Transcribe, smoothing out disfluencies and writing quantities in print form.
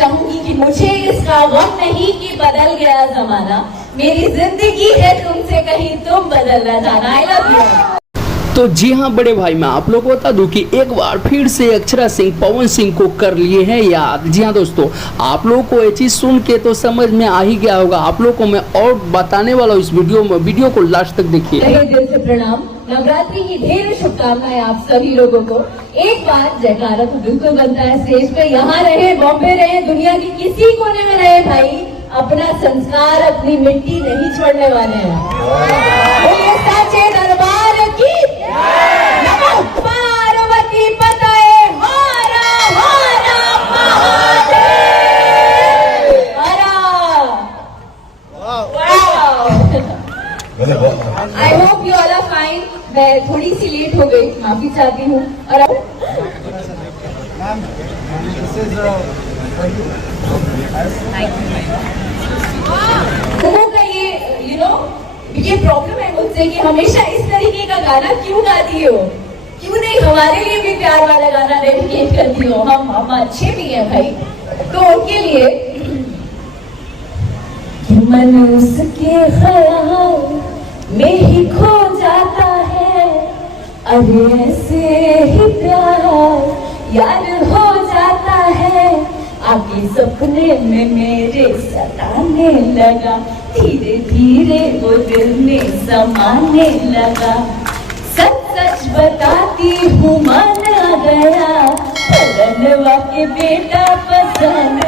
चाहूंगी कि मुझे इसका गम नहीं कि बदल गया जमाना, मेरी जिंदगी है तुमसे कहीं तुम बदलना जाना। I love you. तो जी हाँ बड़े भाई, मैं आप लोग को बता दूं कि एक बार फिर से अक्षरा सिंह पवन सिंह को कर लिए हैं याद। जी हाँ दोस्तों, आप लोगों को ये चीज़ सुन के तो समझ में आ ही गया होगा। आप लोगों को मैं और बताने वाला हूँ इस वीडियो में, वीडियो को लास्ट तक देखिए। दिल से प्रणाम, नवरात्रि की ढेर शुभकामनाएं आप सभी लोगों को। एक बार जयकारा तो बिल्कुल बनता है स्टेज पे, यहाँ रहे, बॉम्बे रहे, दुनिया की किसी कोने में रहे भाई, अपना संस्कार अपनी मिट्टी नहीं छोड़ने वाले हैं। बोलिए साचे दरबार की नमः पार्वती पतये Har Har Mahadev. I hope you all are fine. मैं थोड़ी सी लेट हो गई, माफी चाहती हूँ। और का ये प्रॉब्लम है मुझसे कि हमेशा इस तरीके का गाना क्यों गाती हो, क्यों नहीं हमारे लिए भी प्यार वाला गाना डेडिकेट करती हो। हम अच्छे भी हैं भाई, तो उनके लिए मन उसके ख्याल में ही खो जाता है, अरे ऐसे ही प्यार यार हो जाता है, आगे सपने में मेरे सताने लगा, धीरे धीरे वो दिल में समाने लगा। सच सच बताती हूँ मान आ गया, पलनवा के बेटा पसंद